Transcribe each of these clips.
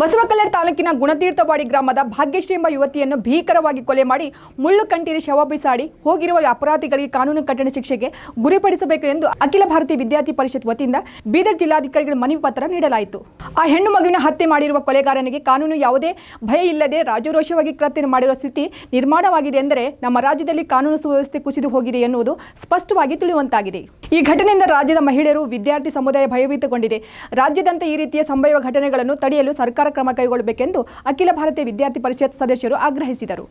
ಬಸವಕಲ್ಯಾಣ ತಾಲೂಕಿನ ಗುಣತೀರ್ಥವಾಡಿ ಗ್ರಾಮದ ಭಾಗ್ಯಶ್ರೀ ಎಂಬ ಯುವತಿಯನ್ನು ಭೀಕರವಾಗಿ ಕೊಲೆ ಮಾಡಿ ಮುಳ್ಳು ಕಂಟಿರಿ ಶವ ಬಿಸಾಡಿ ಹೋಗಿರುವ ಅಪರಾಧಿಗಳಿಗೆ ಕಾನೂನು ಕಠಿಣ ಶಿಕ್ಷೆಗೆ ಗುರಿಪಡಿಸಬೇಕು ಎಂದು ಅಖಿಲ ಭಾರತೀಯ ವಿದ್ಯಾರ್ಥಿ ಪರಿಷತ್ ವತಿಯಿಂದ ಬೀದರ್ ಜಿಲ್ಲಾಧಿಕಾರಿಗಳಿಗೆ ಮನವಿ ಪತ್ರ ನೀಡಲಾಯಿತು. ಆ ಹೆಣ್ಣು ಮಗುವಿನ ಹತ್ಯೆ ಮಾಡಿರುವ ಕೊಲೆಗಾರನಿಗೆ ಕಾನೂನು ಯಾವುದೇ ಭಯ ಇಲ್ಲದೆ ರಾಜಾರೋಷವಾಗಿ ಕೃತ್ಯ ಮಾಡಿರುವ ಸ್ಥಿತಿ ನಿರ್ಮಾಣವಾಗಿದೆ ಎಂದರೆ ನಮ್ಮ ರಾಜ್ಯದಲ್ಲಿ ಕಾನೂನು ಸುವ್ಯವಸ್ಥೆ ಕುಸಿದು ಹೋಗಿದೆ ಎನ್ನುವುದು ಸ್ಪಷ್ಟವಾಗಿ ತಿಳಿಯುವಂತಾಗಿದೆ. ಈ ಘಟನೆಯಿಂದ ರಾಜ್ಯದ ಮಹಿಳೆಯರು ವಿದ್ಯಾರ್ಥಿ ಸಮುದಾಯ ಭಯಭೀತಗೊಂಡಿದೆ. ರಾಜ್ಯದಂತೆ ಈ ರೀತಿಯ ಸಂಭವ ಘಟನೆಗಳನ್ನು ತಡೆಯಲು ಸರ್ಕಾರ ಕ್ರಮ ಕೈಗೊಳ್ಳಬೇಕೆಂದು ಅಖಿಲ ಭಾರತೀಯ ವಿದ್ಯಾರ್ಥಿ ಪರಿಷತ್ ಸದಸ್ಯರು ಆಗ್ರಹಿಸಿದರು.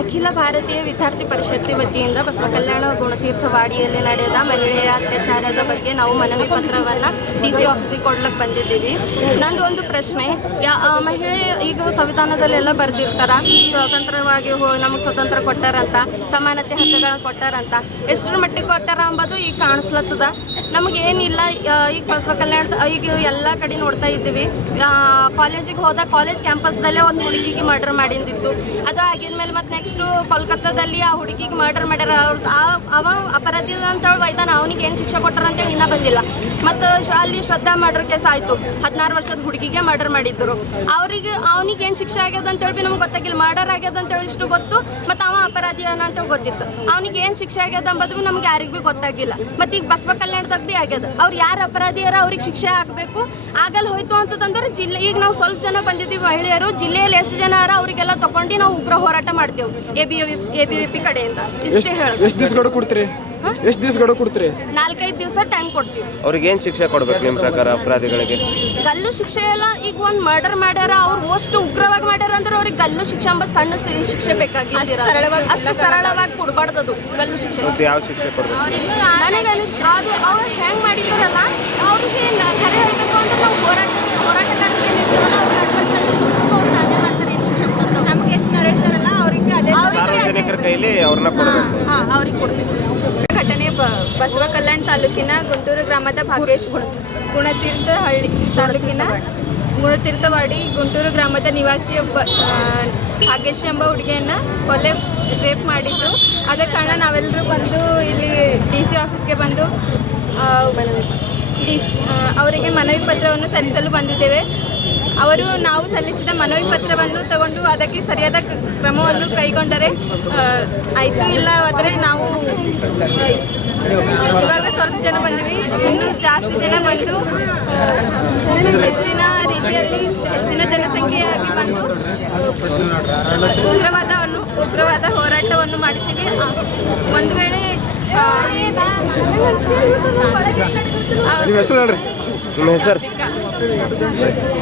ಅಖಿಲ ಭಾರತೀಯ ವಿದ್ಯಾರ್ಥಿ ಪರಿಷತ್ ವತಿಯಿಂದ ಬಸವಕಲ್ಯಾಣ ಗುಣತೀರ್ಥವಾಡಿಯಲ್ಲಿ ನಡೆದ ಮಹಿಳೆಯ ಅತ್ಯಾಚಾರದ ಬಗ್ಗೆ ನಾವು ಮನವಿ ಪತ್ರವನ್ನು DC ಆಫೀಸಿಗೆ ಕೊಡ್ಲಿಕ್ಕೆ ಬಂದಿದ್ದೀವಿ. ನಂದು ಒಂದು ಪ್ರಶ್ನೆ, ಮಹಿಳೆ ಈಗ ಸಂವಿಧಾನದಲ್ಲೆಲ್ಲ ಬರೆದಿರ್ತಾರ ಸ್ವತಂತ್ರವಾಗಿ ನಮಗೆ ಸ್ವತಂತ್ರ ಕೊಟ್ಟಾರಂತ, ಸಮಾನತೆ ಹಕ್ಕುಗಳನ್ನ ಕೊಟ್ಟಾರಂತ, ಎಷ್ಟರ ಮಟ್ಟಿಗೆ ಕೊಟ್ಟಾರ ಅಂಬೋದು ಈಗ ಕಾಣಿಸ್ಲತ್ತದ. ನಮಗೇನಿಲ್ಲ. ಈಗ ಬಸವಕಲ್ಯಾಣ ಈಗ ಎಲ್ಲ ಕಡೆ ನೋಡ್ತಾ ಇದ್ದೀವಿ. ಕಾಲೇಜಿಗೆ ಹೋದ ಕಾಲೇಜ್ ಕ್ಯಾಂಪಸ್ದಲ್ಲೇ ಒಂದು ಹುಡುಗಿಗೆ ಮರ್ಡರ್ ಮಾಡಿದ್ದಿತ್ತು. ಅದು ಆಗಿದ ಮೇಲೆ ಮತ್ತು ನೆಕ್ಸ್ಟು ಕೋಲ್ಕತ್ತಾದಲ್ಲಿ ಆ ಹುಡುಗಿಗೆ ಮರ್ಡರ್ ಮಾಡ್ಯಾರ. ಅವ ಅಪರಾಧಿ ಅಂತೇಳಿ ವೈದಾನ, ಅವನಿಗೆ ಏನು ಶಿಕ್ಷೆ ಕೊಟ್ಟಾರ ಅಂತೇಳಿ ಇನ್ನೂ ಬಂದಿಲ್ಲ. ಮತ್ತು ಅಲ್ಲಿ ಶ್ರದ್ಧಾ ಮರ್ಡರ್ ಕೇಸ್ ಆಯಿತು. 16 ವರ್ಷದ ಹುಡುಗಿಗೆ ಮರ್ಡರ್ ಮಾಡಿದ್ದರು. ಅವನಿಗೆ ಏನು ಶಿಕ್ಷೆ ಆಗ್ಯದ ಅಂತೇಳಿ ಭೀ ನಮ್ಗೆ ಗೊತ್ತಾಗಿಲ್ಲ. ಮರ್ಡರ್ ಆಗ್ಯದ ಅಂತೇಳಿ ಇಷ್ಟು ಗೊತ್ತು, ಮತ್ತು ಅವ ಅಪರಾಧಿ ಅಂತೇಳಿ ಗೊತ್ತಿತ್ತು. ಅವನಿಗೆ ಏನು ಶಿಕ್ಷೆ ಆಗ್ಯದ ಅಂಬೋದು ಭೀ ನಮ್ಗೆ ಯಾರಿಗೆ ಭೀ ಗೊತ್ತಾಗಿಲ್ಲ. ಮತ್ತು ಈಗ ಬಸವಕಲ್ಯಾಣದಾಗ ಭೀ ಆಗ್ಯದ. ಅವ್ರು ಯಾರು ಅಪರಾಧಿಯರ ಅವ್ರಿಗೆ ಶಿಕ್ಷೆ ಆಗಬೇಕು. ಆಗಲ್ಲಿ ಹೋಯ್ತು ಅಂತಂದ್ರೆ ಜಿಲ್ಲೆ ಈಗ ನಾವು ಸ್ವಲ್ಪ ಜನ ಬಂದಿದ್ದೀವಿ ಮಹಿಳೆಯರು, ಜಿಲ್ಲೆಯಲ್ಲಿ ಎಷ್ಟು ಜನ ಅವರಿಗೆಲ್ಲ ತಗೊಂಡು ನಾವು ಉಗ್ರ ಹೋರಾಟ ಮಾಡ್ತೇವೆ ABVP ಕಡೆಯಿಂದ. ಇಷ್ಟೇ ಹೇಳೋದು. ಎಷ್ಟು ದಿವಸ ಗಡುವು ಕೊಡ್ತೀರಿ? 4-5 ದಿವಸ ಟೈಮ್ ಕೊಡ್ತೀವಿ. ಅವ್ರಿಗೆ ಏನು ಶಿಕ್ಷೆ ಕೊಡ್ಬೇಕು ನಿಮ್ಮ ಪ್ರಕಾರ ಅಪರಾಧಿಗಳಿಗೆ? ಗಲ್ಲು ಶಿಕ್ಷೆ ಎಲ್ಲ ಈಗ ಒಂದು ಮರ್ಡರ್ ಮಾಡ್ಯಾರ, ಅವ್ರು ಅಷ್ಟು ಉಗ್ರವಾಗಿ ಮಾಡ್ಯಾರ ಅಂದ್ರೆ ಅವ್ರಿಗೆ ಗಲ್ಲು ಶಿಕ್ಷೆ ಅಂಬದು ಸಣ್ಣ ಶಿಕ್ಷೆ ಬೇಕಾಗಿಲ್ಲ. ಅಷ್ಟು ಸರಳವಾಗಿ ಕೊಡಬಾರ್ದು ಗಲ್ಲು ಶಿಕ್ಷೆ. ಯಾವ ಶಿಕ್ಷೆ ಕೊಡ್ಬೇಕು? ನನಗೆ ಅನಿಸ್ತು ಅದು ಅವ್ರು ಹೆಂಗೆ ಮಾಡಿದಾರಲ್ಲ ಅವ್ರಿಗೆ ಕರೆ ಹೇಳಬೇಕು ಅಂತ ನಾವು ಹೋರಾಟಗಾರರಿಗೆ ನಿಂತಿವಲ್ಲ, ಅವ್ರು ನಡ್ಬರ್ತಾರೆ ಅವ್ರು ತಾನೇ ಮಾಡ್ತಾರೆ. ಏನು ಶಿಕ್ಷೆ ಕೊಡ್ತಾವೆ ನಮಗೆ ಎಷ್ಟು ನರಳಿದಾರಲ್ಲ ಅವ್ರಿಗೆ ಅದೇ ಸಾರ್ವಜನಿಕರ ಕೈಲಿ ಅವ್ರನ್ನ ಕೊಡಬೇಕು. ಅವ್ರಿಗೆ ಕೊಡಬೇಕು. ಘಟನೆ ಬಸವಕಲ್ಯಾಣ ತಾಲೂಕಿನ ಗುಂಟೂರು ಗ್ರಾಮದ ಗುಣತೀರ್ಥವಾಡಿ ಗುಂಟೂರು ಗ್ರಾಮದ ನಿವಾಸಿಯೊಬ್ಬ ಭಾಗ್ಯಶ್ರೀ ಎಂಬ ಹುಡುಗಿಯನ್ನು ರೇಪ್ ಮಾಡಿದ್ದು. ಆದ ಕಾರಣ ನಾವೆಲ್ಲರೂ ಬಂದು ಇಲ್ಲಿ DC ಆಫೀಸ್ಗೆ ಬಂದು ಅವರಿಗೆ ಮನವಿ ಪತ್ರವನ್ನು ಸಲ್ಲಿಸಲು ಬಂದಿದ್ದೇವೆ. ಅವರು ನಾವು ಸಲ್ಲಿಸಿದ ಮನವಿ ಪತ್ರವನ್ನು ತಗೊಂಡು ಅದಕ್ಕೆ ಸರಿಯಾದ ಕ್ರಮವನ್ನು ಕೈಗೊಂಡರೆ ಆಯಿತು. ಇಲ್ಲವಾದರೆ ನಾವು ಇವಾಗ ಸ್ವಲ್ಪ ಜನ ಬಂದ್ವಿ, ಇನ್ನೂ ಜಾಸ್ತಿ ಜನ ಬಂದು ಹೆಚ್ಚಿನ ರೀತಿಯಲ್ಲಿ ಹೆಚ್ಚಿನ ಜನಸಂಖ್ಯೆಯಾಗಿ ಬಂದು ಉಗ್ರವಾದ ಹೋರಾಟವನ್ನು ಮಾಡುತ್ತೀವಿ. ಒಂದು ವೇಳೆ ನಿಮ್ಮ ಹೆಸರು?